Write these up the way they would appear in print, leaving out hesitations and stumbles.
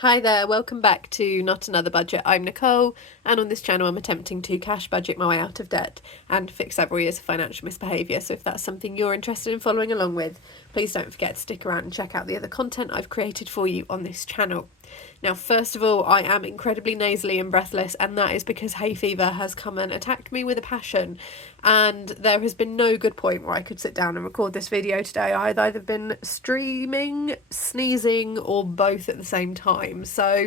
Hi there, welcome back to Not Another Budget. I'm Nicole, and on this channel I'm attempting to cash budget my way out of debt and fix several years of financial misbehaviour. So if that's something you're interested in following along with, please don't forget to stick around and check out the other content I've created for you on this channel. Now, first of all, I am incredibly nasally and breathless, and that is because hay fever has come and attacked me with a passion, and there has been no good point where I could sit down and record this video today. I've either been streaming, sneezing, or both at the same time, so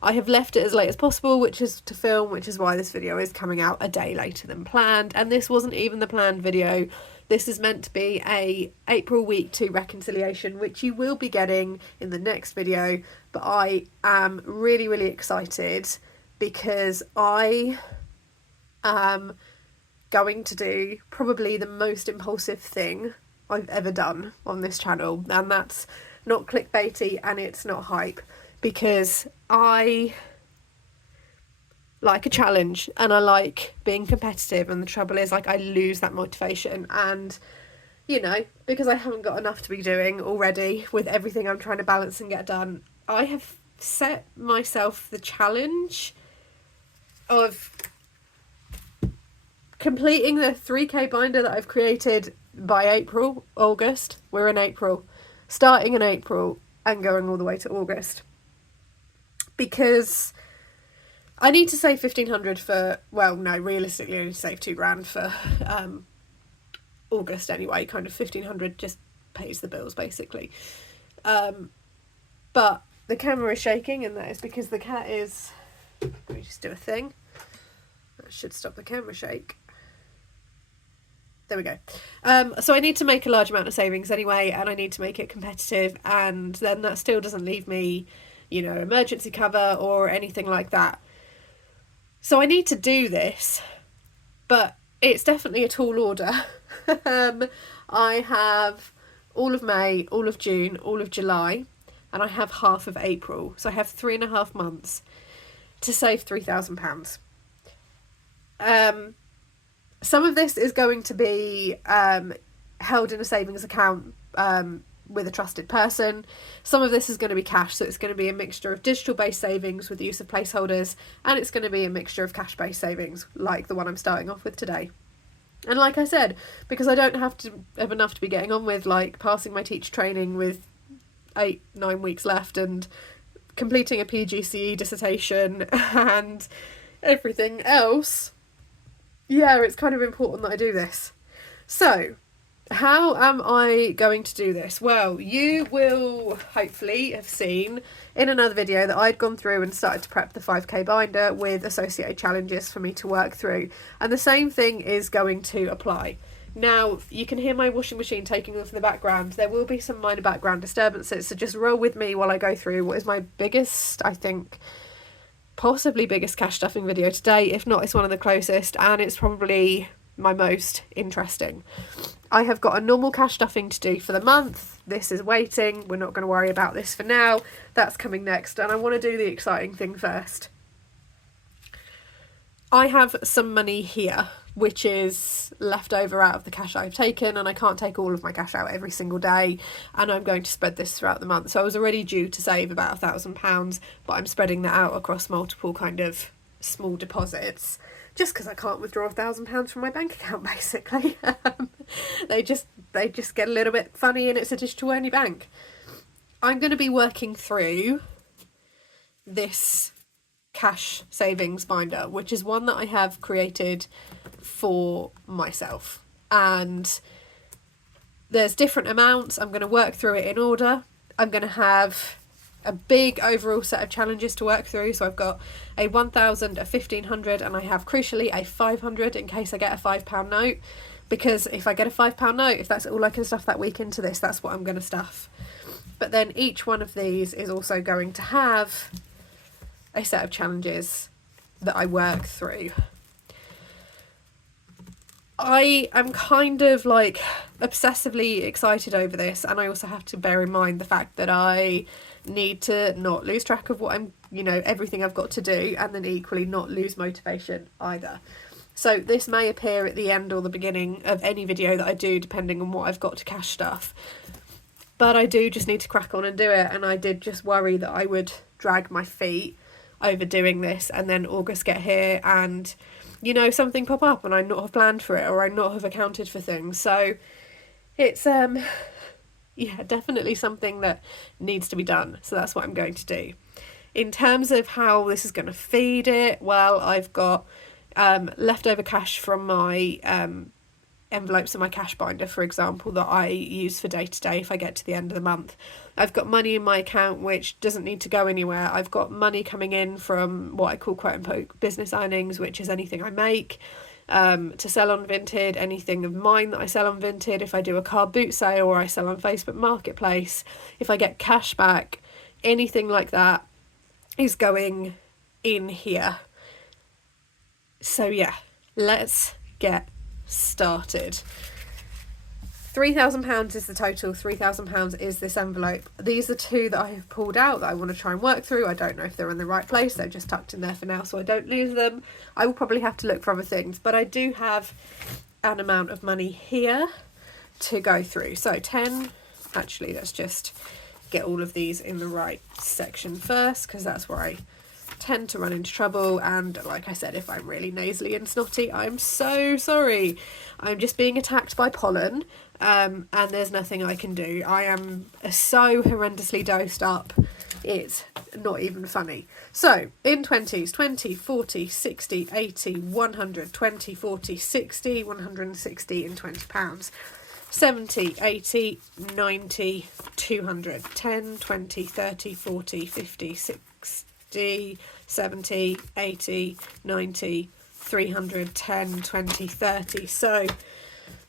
I have left it as late as possible, which is to film, which is why this video is coming out a day later than planned, and this wasn't even the planned video. This is meant to be a April week 2 reconciliation, which you will be getting in the next video, but I am really excited because I am going to do probably the most impulsive thing I've ever done on this channel, and that's not clickbaity and it's not hype, because I like a challenge and I like being competitive, and the trouble is, like, I lose that motivation, and you know, because I haven't got enough to be doing already with everything I'm trying to balance and get done, I have set myself the challenge of completing the 3k binder that I've created by August. We're in April, starting in April and going all the way to August, because I need to save 1,500 for, well, no, realistically I need to save £2,000 for August anyway. Kind of 1,500 just pays the bills basically. But the camera is shaking, and that is because the cat is, let me just do a thing that should stop the camera shake. There we go. So I need to make a large amount of savings anyway, and I need to make it competitive, and then that still doesn't leave me, you know, emergency cover or anything like that. So I need to do this, but it's definitely a tall order. I have all of May, all of June, all of July, and I have half of April. So I have 3.5 months to save £3,000. Some of this is going to be held in a savings account with a trusted person. Some of this is going to be cash, so it's going to be a mixture of digital-based savings with the use of placeholders, and it's going to be a mixture of cash-based savings like the one I'm starting off with today. And like I said, because I don't have enough to be getting on with, like passing my teacher training with 8-9 weeks left and completing a PGCE dissertation and everything else, yeah, it's kind of important that I do this. So how am I going to do this? Well, you will hopefully have seen in another video that I'd gone through and started to prep the 5k binder with associated challenges for me to work through, and the same thing is going to apply. Now, you can hear my washing machine taking off in the background. There will be some minor background disturbances, so just roll with me while I go through what is my biggest, I think, possibly biggest cash stuffing video today. If not, it's one of the closest, and it's probably my most interesting. I have got a normal cash stuffing to do for the month. This is waiting. We're not going to worry about this for now. That's coming next, and I want to do the exciting thing first. I have some money here, which is left over out of the cash I've taken, and I can't take all of my cash out every single day, and I'm going to spread this throughout the month. So I was already due to save about £1,000, but I'm spreading that out across multiple kind of small deposits, just because I can't withdraw £1,000 from my bank account, basically. They just get a little bit funny, and it's a digital only bank. I'm going to be working through this cash savings binder, which is one that I have created for myself, and there's different amounts. I'm going to work through it in order. I'm going to have a big overall set of challenges to work through. So I've got a 1,000, a 1,500, and I have crucially a 500 in case I get a £5 note, because if I get a £5 note, if that's all I can stuff that week into this, that's what I'm going to stuff. But then each one of these is also going to have a set of challenges that I work through. I am kind of like obsessively excited over this, and I also have to bear in mind the fact that I need to not lose track of what I'm, you know, everything I've got to do, and then equally not lose motivation either. So this may appear at the end or the beginning of any video that I do, depending on what I've got to cash stuff. But I do just need to crack on and do it, and I did just worry that I would drag my feet over doing this and then August get here and, you know, something pop up and I not have planned for it or I not have accounted for things. So it's yeah, definitely something that needs to be done. So that's what I'm going to do. In terms of how this is going to feed it, well, I've got leftover cash from my envelopes in my cash binder, for example, that I use for day to day if I get to the end of the month. I've got money in my account which doesn't need to go anywhere. I've got money coming in from what I call quote unquote business earnings, which is anything I make to sell on Vinted, anything of mine that I sell on Vinted, if I do a car boot sale or I sell on Facebook Marketplace, if I get cash back, anything like that is going in here. So yeah, let's get started. £3,000 is the total. £3,000 is this envelope. These are two that I have pulled out that I want to try and work through. I don't know if they're in the right place. They're just tucked in there for now so I don't lose them. I will probably have to look for other things, but I do have an amount of money here to go through. So 10, actually let's just get all of these in the right section first because that's where I tend to run into trouble. And like I said, if I'm really nasally and snotty, I'm so sorry. I'm just being attacked by pollen, and there's nothing I can do. I am so horrendously dosed up, it's not even funny. So in 20s, 20, 40, 60, 80, 100, 20, 40, 60, 160 in £20. 70, 80, 90, 200, 10, 20, 30, 40, 50, 60, 70, 80, 90, 300, 10, 20, 30. So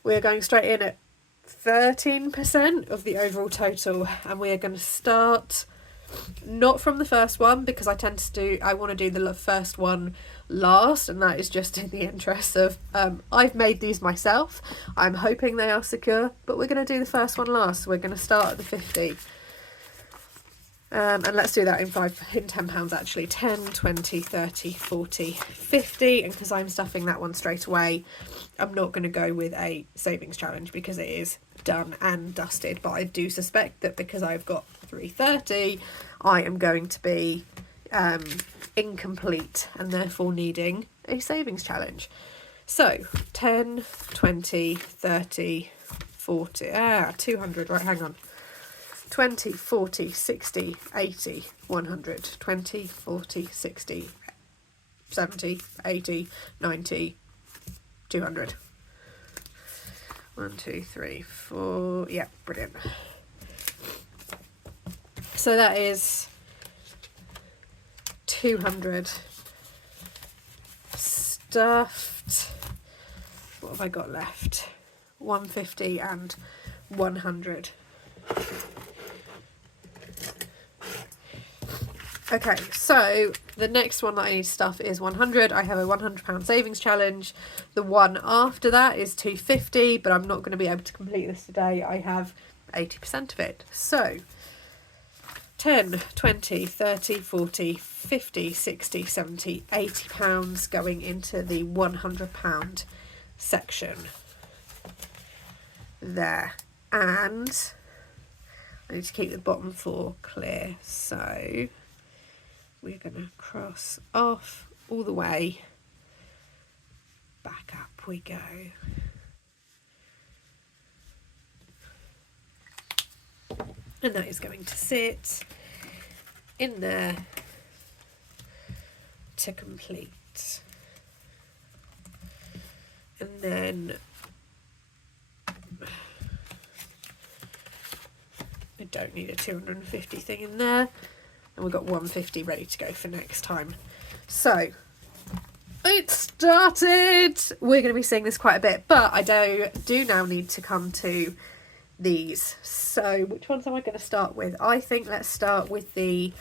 we're going straight in at 13% of the overall total, and we are going to start not from the first one because I want to do the first one last, and that is just in the interest of I've made these myself. I'm hoping they are secure, but we're going to do the first one last. So we're going to start at the 50. And let's do that in £10 actually. 10, 20, 30, 40, 50. And because I'm stuffing that one straight away, I'm not going to go with a savings challenge because it is done and dusted. But I do suspect that because I've got 330, I am going to be incomplete and therefore needing a savings challenge. So 10, 20, 30, 40, 200, right, hang on. 20, 40, 60, 80, 100, 20, 40, 60, 70, 80, 90, 200. 1, 2, 3, 4, yeah, brilliant. So that is 200 stuffed. What have I got left? 150 and 100. Okay, so the next one that I need to stuff is 100. I have a £100 savings challenge. The one after that is 250, but I'm not going to be able to complete this today. I have 80% of it. So 10, 20, 30, 40, 50, 60, 70, 80 pounds going into the £100 section there. And I need to keep the bottom 4 clear, so we're going to cross off all the way, back up we go. And that is going to sit in there to complete. And then I don't need a 250 thing in there. And we've got 150 ready to go for next time. So it started. We're going to be seeing this quite a bit, but I do now need to come to these. So which ones am I going to start with? I think let's start with the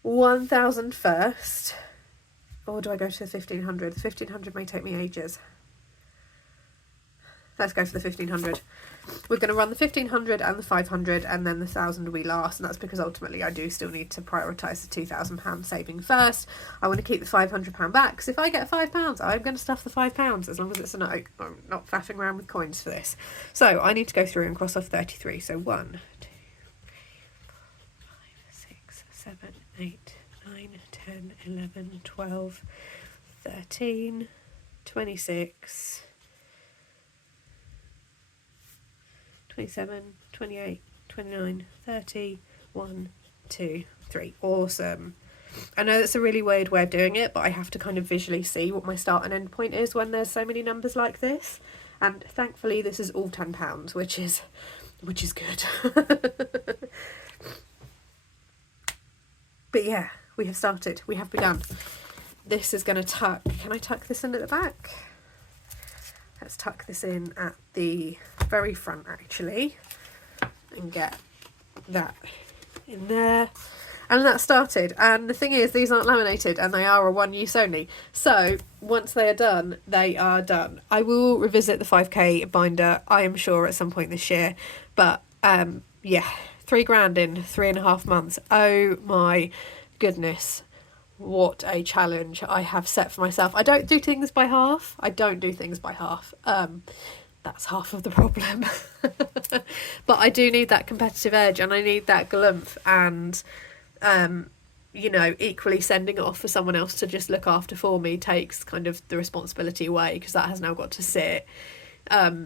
1000 first. Or do I go to the 1500? The 1500 may take me ages. Let's go for the 1500. We're going to run the 1500 and the 500, and then the 1000 will be last, and that's because ultimately I do still need to prioritise the £2,000 saving first. I want to keep the £500 back, because if I get £5, I'm going to stuff the £5 as long as it's a note. I'm not faffing around with coins for this. So I need to go through and cross off 33. So 1, 2, 3, 4, 5, 6, 7, 8, 9, 10, 11, 12, 13, 26, 27, 28, 29, 30, 1, 2, 3. Awesome. I know that's a really weird way of doing it, but I have to kind of visually see what my start and end point is when there's so many numbers like this. And thankfully this is all £10, which is good. But yeah, we have started. We have begun. This is going to tuck. Can I tuck this in at the back? Let's tuck this in at the very front, actually, and get that in there. And that started. And the thing is, these aren't laminated, and they are a one use only. So once they are done, they are done. I will revisit the 5k binder, I am sure, at some point this year. But yeah, £3,000 in 3.5 months. Oh my goodness. What a challenge I have set for myself. I don't do things by half. That's half of the problem. But I do need that competitive edge, and I need that glump, and you know, equally sending it off for someone else to just look after for me takes kind of the responsibility away, because that has now got to sit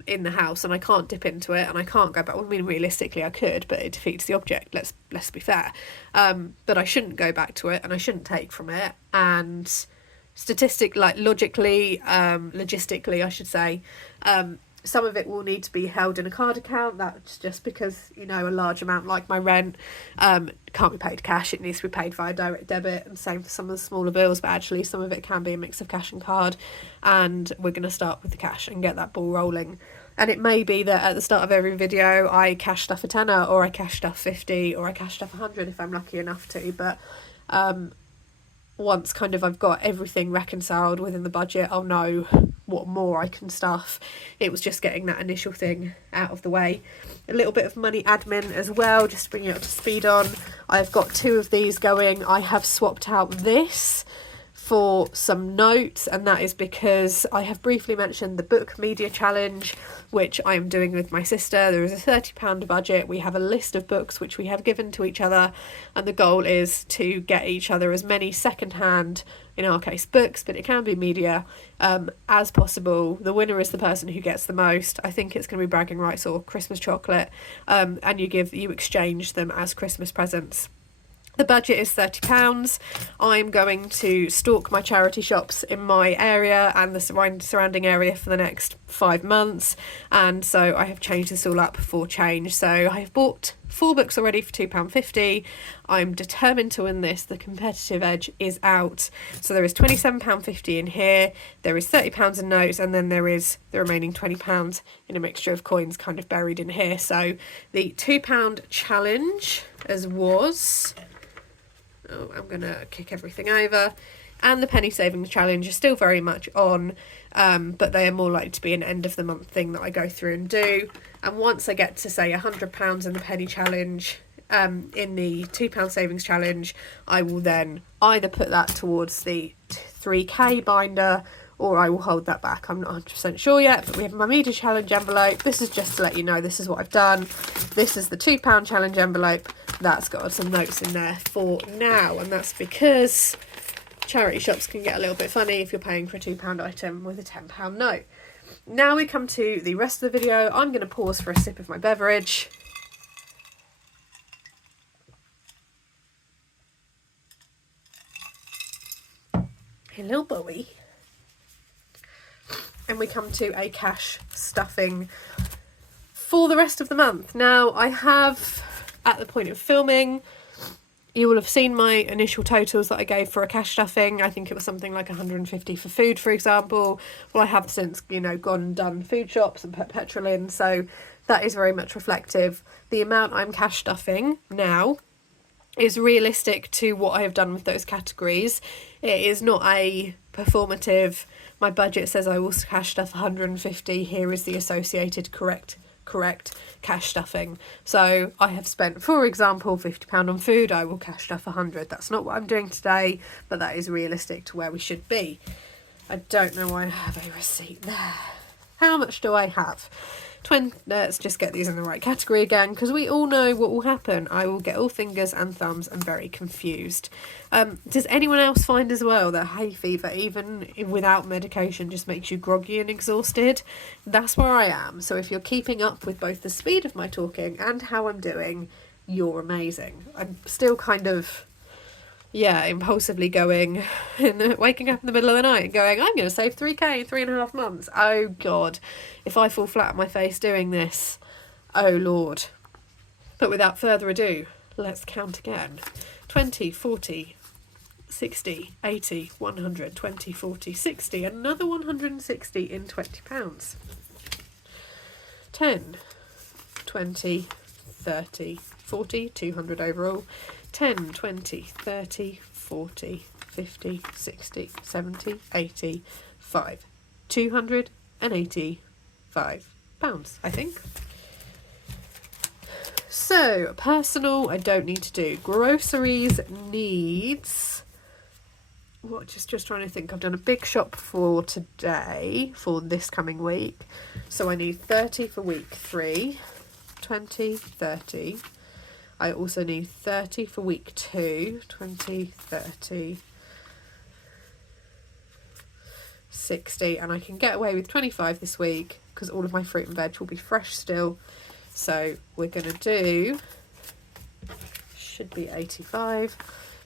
in the house, and I can't dip into it, and I can't go back. Well, I mean, realistically I could, but it defeats the object, let's be fair. But I shouldn't go back to it, and I shouldn't take from it, and logistically I should say, some of it will need to be held in a card account. That's just because, you know, a large amount like my rent can't be paid cash. It needs to be paid via direct debit, and same for some of the smaller bills, but actually some of it can be a mix of cash and card, and we're going to start with the cash and get that ball rolling. And it may be that at the start of every video I cash stuff a tenner, or I cash stuff 50, or I cash stuff 100 if I'm lucky enough to, but once kind of I've got everything reconciled within the budget, I'll know what more I can stuff. It was just getting that initial thing out of the way. A little bit of money admin as well, just to bring you up to speed on. I've got 2 of these going. I have swapped out this for some notes, and that is because I have briefly mentioned the book media challenge, which I am doing with my sister. There is a £30 budget. We have a list of books which we have given to each other, and the goal is to get each other as many second-hand, in our case books, but it can be media, as possible. The winner is the person who gets the most. I think it's going to be bragging rights or Christmas chocolate, and you exchange them as Christmas presents. The budget is £30. I'm going to stalk my charity shops in my area and the surrounding area for the next 5 months, and so I have changed this all up for change. So I have bought 4 books already for £2.50. I'm determined to win this. The competitive edge is out. So there is £27.50 in here, there is £30 in notes, and then there is the remaining £20 in a mixture of coins kind of buried in here. So the £2 challenge as was... Oh, I'm going to kick everything over. And the penny savings challenge is still very much on, but they are more likely to be an end of the month thing that I go through and do. And once I get to, say, £100 in the penny challenge, in the £2 savings challenge, I will then either put that towards the 3k binder, or I will hold that back. I'm not 100% sure yet, but we have my media challenge envelope. This is just to let you know this is what I've done. This is the £2 challenge envelope. That's got some notes in there for now, and that's because charity shops can get a little bit funny if you're paying for a £2 item with a £10 note. Now we come to the rest of the video. I'm going to pause for a sip of my beverage. Hello, Bowie. And we come to a cash stuffing for the rest of the month. Now, I have, at the point of filming, you will have seen my initial totals that I gave for a cash stuffing. I think it was something like 150 for food, for example. Well, I have since, you know, gone and done food shops and put petrol in, so that is very much reflective. The amount I'm cash stuffing now is realistic to what I have done with those categories. It is not a performative, my budget says I will cash stuff 150, here is the associated correct correct cash stuffing. So I have spent, for example, £50 on food. I will cash stuff 100. That's not what I'm doing today, but that is realistic to where we should be. I don't know why I have a receipt there. How much do I have? 20. Let's just get these in the right category again, because we all know what will happen. I will get all fingers and thumbs and very confused. Does anyone else find as well that hay fever, even without medication, just makes you groggy and exhausted? That's where I am. So if you're keeping up with both the speed of my talking and how I'm doing, you're amazing. I'm still kind of, impulsively going, waking up in the middle of the night and going, I'm going to save 3k in 3.5 months. Oh God, if I fall flat on my face doing this, oh Lord. But without further ado, let's count again. 20, 40, 60, 80, 100, 20, 40, 60, another 160 in £20. 10, 20, 30, 40, 200 overall. 10, 20, 30, 40, 50, 60, 70, 80, 5. £285, I think. So, personal, I don't need to do. Groceries needs... What, just trying to think. I've done a big shop for today, for this coming week. So I need 30 for week 3, 20, 30. I also need 30 for week 2, 20, 30, 60, and I can get away with 25 this week because all of my fruit and veg will be fresh still. So we're going to do, should be 85,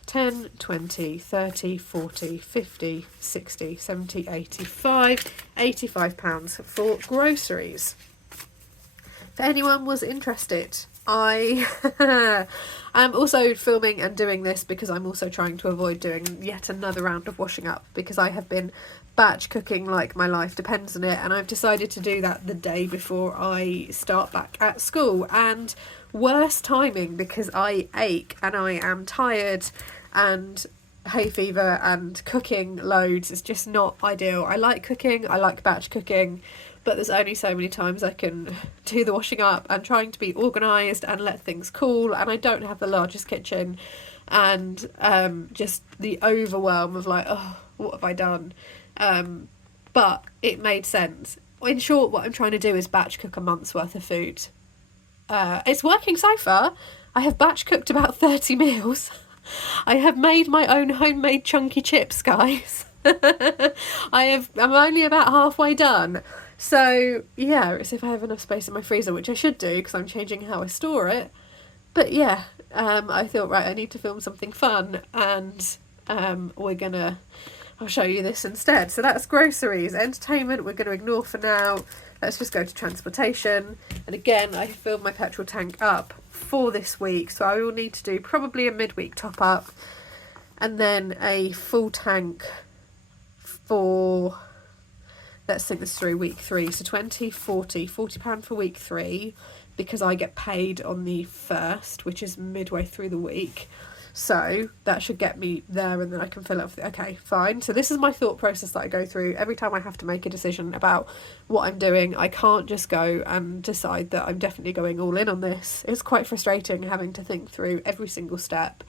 10, 20, 30, 40, 50, 60, 70, 85, £85 for groceries. If anyone was interested, I am also filming and doing this because I'm also trying to avoid doing yet another round of washing up, because I have been batch cooking like my life depends on it, and I've decided to do that the day before I start back at school. And worse timing, because I ache and I am tired and hay fever, and cooking loads is just not ideal. I like cooking, I like batch cooking, but there's only so many times I can do the washing up and trying to be organised and let things cool, and I don't have the largest kitchen, and just the overwhelm of like, oh, what have I done? But it made sense. In short, what I'm trying to do is batch cook a month's worth of food. It's working so far. I have batch cooked about 30 meals. I have made my own homemade chunky chips, guys. I'm only about halfway done. So, yeah, it's if I have enough space in my freezer, which I should do because I'm changing how I store it. But yeah, I thought, right, I need to film something fun, and I'll show you this instead. So that's groceries. Entertainment, we're going to ignore for now. Let's just go to transportation. And again, I filled my petrol tank up for this week, so I will need to do probably a midweek top up and then a full tank for... Let's think this through, week 3. So 20, 40, £40 for week 3, because I get paid on the 1st, which is midway through the week. So that should get me there, and then I can fill up. Okay, fine. So this is my thought process that I go through every time I have to make a decision about what I'm doing. I can't just go and decide that I'm definitely going all in on this. It's quite frustrating having to think through every single step.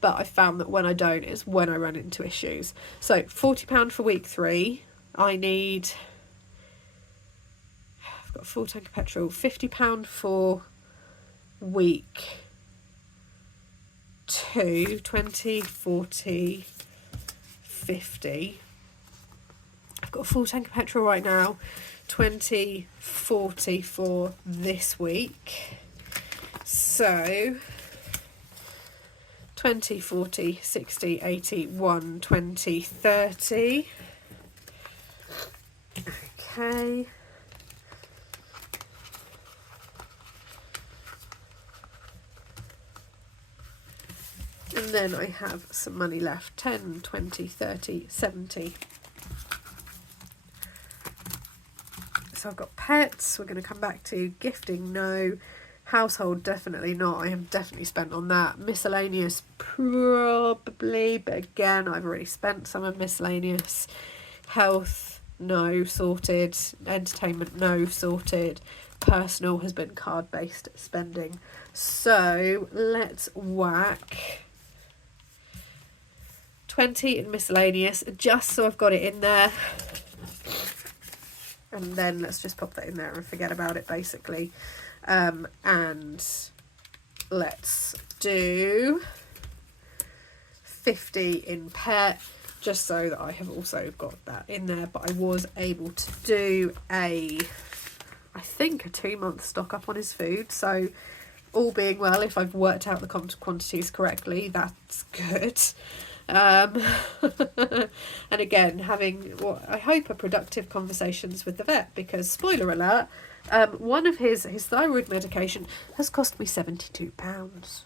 But I found that when I don't is when I run into issues. So £40 for week 3. I need, I've got a full tank of petrol, £50 for week 2, 20, 40, 50. I've got a full tank of petrol right now, 20, 40 for this week. So 20, 40, 60, 80, 120, 30. Okay. And then I have some money left, 10, 20, 30, 70. So I've got pets, we're going to come back to gifting, no. Household, definitely not. I am definitely spent on that. Miscellaneous, probably, but again, I've already spent some of miscellaneous. Health, no, sorted. Entertainment, no, sorted. personal has been card-based spending. So let's whack 20 in miscellaneous, just so I've got it in there. And then let's just pop that in there and forget about it, basically. And let's do 50 in pet, just so that I have also got that in there. But I was able to do I think a 2-month stock up on his food. So all being well, if I've worked out the quantities correctly, that's good. And again, having what I hope are productive conversations with the vet, because spoiler alert, one of his thyroid medication has cost me £72.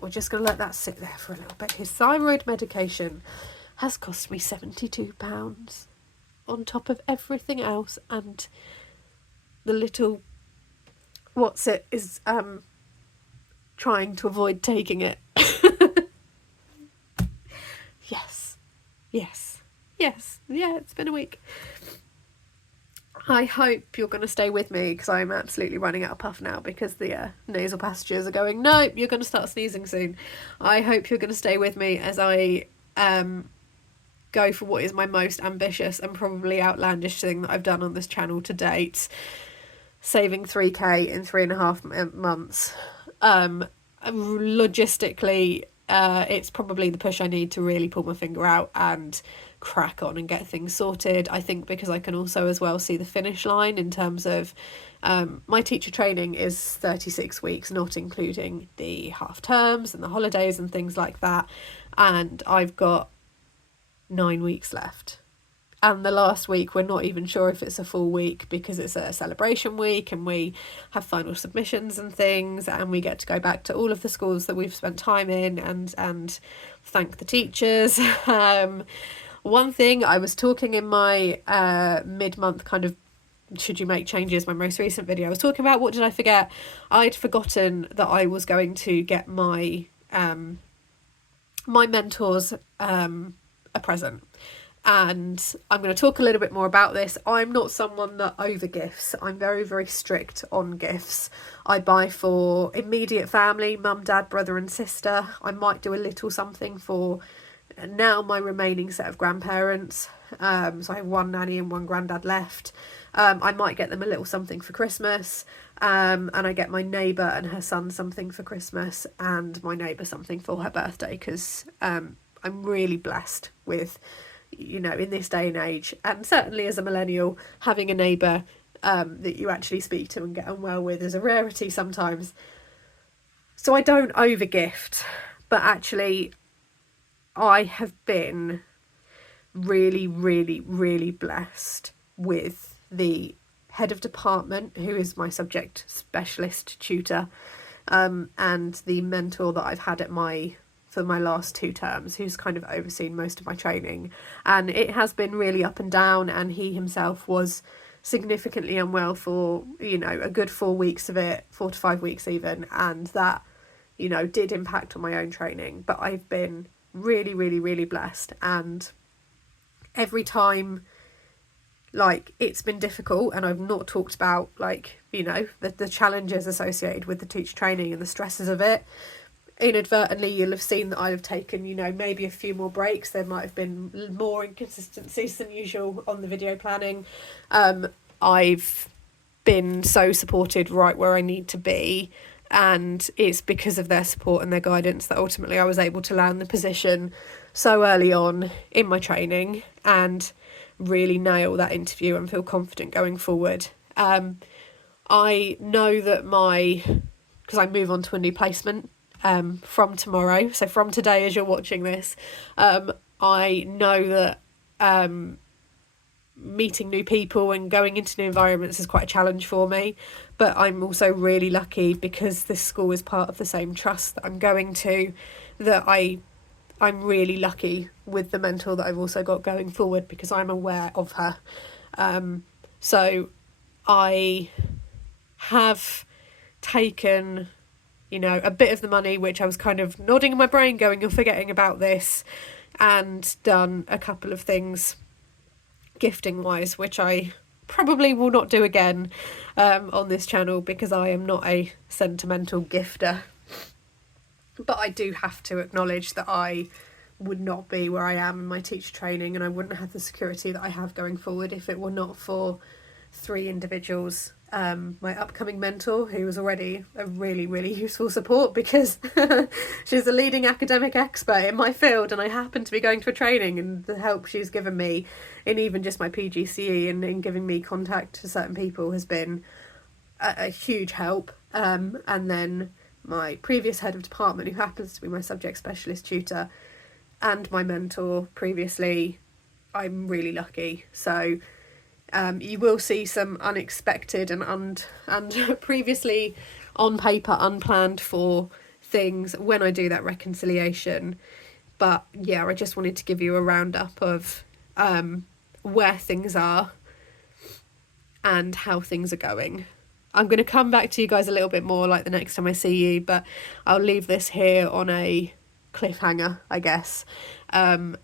We're just going to let that sit there for a little bit. His thyroid medication has cost me £72 on top of everything else, and the little is trying to avoid taking it. Yes. Yeah, it's been a week. I hope you're going to stay with me, because I'm absolutely running out of puff now, because the nasal passages are going, nope, you're going to start sneezing soon. I hope you're going to stay with me as I go for what is my most ambitious and probably outlandish thing that I've done on this channel to date. Saving 3k in 3.5 months. Logistically, it's probably the push I need to really pull my finger out and crack on and get things sorted. I think because I can also as well see the finish line in terms of my teacher training is 36 weeks, not including the half terms and the holidays and things like that, and I've got 9 weeks left. And the last week, we're not even sure if it's a full week, because it's a celebration week and we have final submissions and things, and we get to go back to all of the schools that we've spent time in and thank the teachers. One thing, I was talking in my mid-month kind of should you make changes, my most recent video, I was talking about what did I forget. I'd forgotten that I was going to get my my mentors a present. And I'm going to talk a little bit more about this. I'm not someone that over gifts. I'm very, very strict on gifts. I buy for immediate family, mum, dad, brother and sister. I might do a little something for now my remaining set of grandparents. So I have one nanny and one granddad left. I might get them a little something for Christmas. And I get my neighbour and her son something for Christmas, and my neighbour something for her birthday, because I'm really blessed with, you know, in this day and age, and certainly as a millennial, having a neighbour that you actually speak to and get on well with is a rarity sometimes. So I don't over gift, but actually I have been really, really, really blessed with the head of department, who is my subject specialist tutor, and the mentor that I've had at for my last 2 terms, who's kind of overseen most of my training. And it has been really up and down, and he himself was significantly unwell for, you know, a good 4 weeks of it, 4 to 5 weeks even, and that, you know, did impact on my own training. But I've been really, really, really blessed, and every time, like, it's been difficult, and I've not talked about, like, you know, the challenges associated with the teacher training and the stresses of it. Inadvertently, you'll have seen that I'd have taken, you know, maybe a few more breaks. There might have been more inconsistencies than usual on the video planning. I've been so supported right where I need to be, and it's because of their support and their guidance that ultimately I was able to land the position so early on in my training and really nail that interview and feel confident going forward. I know that because I move on to a new placement from tomorrow, so from today as you're watching this, I know that meeting new people and going into new environments is quite a challenge for me, but I'm also really lucky because this school is part of the same trust that I'm going to, that I'm really lucky with the mentor that I've also got going forward, because I'm aware of her. So I have taken, you know, a bit of the money, which I was kind of nodding in my brain going, you're forgetting about this, and done a couple of things gifting wise, which I probably will not do again on this channel, because I am not a sentimental gifter. But I do have to acknowledge that I would not be where I am in my teacher training, and I wouldn't have the security that I have going forward if it were not for 3 individuals. My upcoming mentor, who was already a really, really useful support, because she's a leading academic expert in my field, and I happen to be going to a training, and the help she's given me in even just my PGCE and in giving me contact to certain people has been a huge help. And then my previous head of department, who happens to be my subject specialist tutor, and my mentor previously, I'm really lucky. So you will see some unexpected and previously on paper unplanned for things when I do that reconciliation. But yeah, I just wanted to give you a roundup of where things are and how things are going. I'm going to come back to you guys a little bit more like the next time I see you, but I'll leave this here on a cliffhanger, I guess. I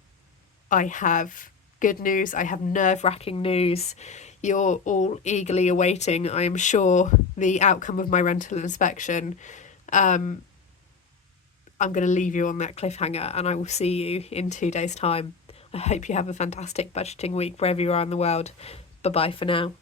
have good news, I have nerve-wracking news. You're all eagerly awaiting, I am sure, the outcome of my rental inspection. I'm going to leave you on that cliffhanger, and I will see you in 2 days' time. I hope you have a fantastic budgeting week wherever you are in the world. Bye-bye for now.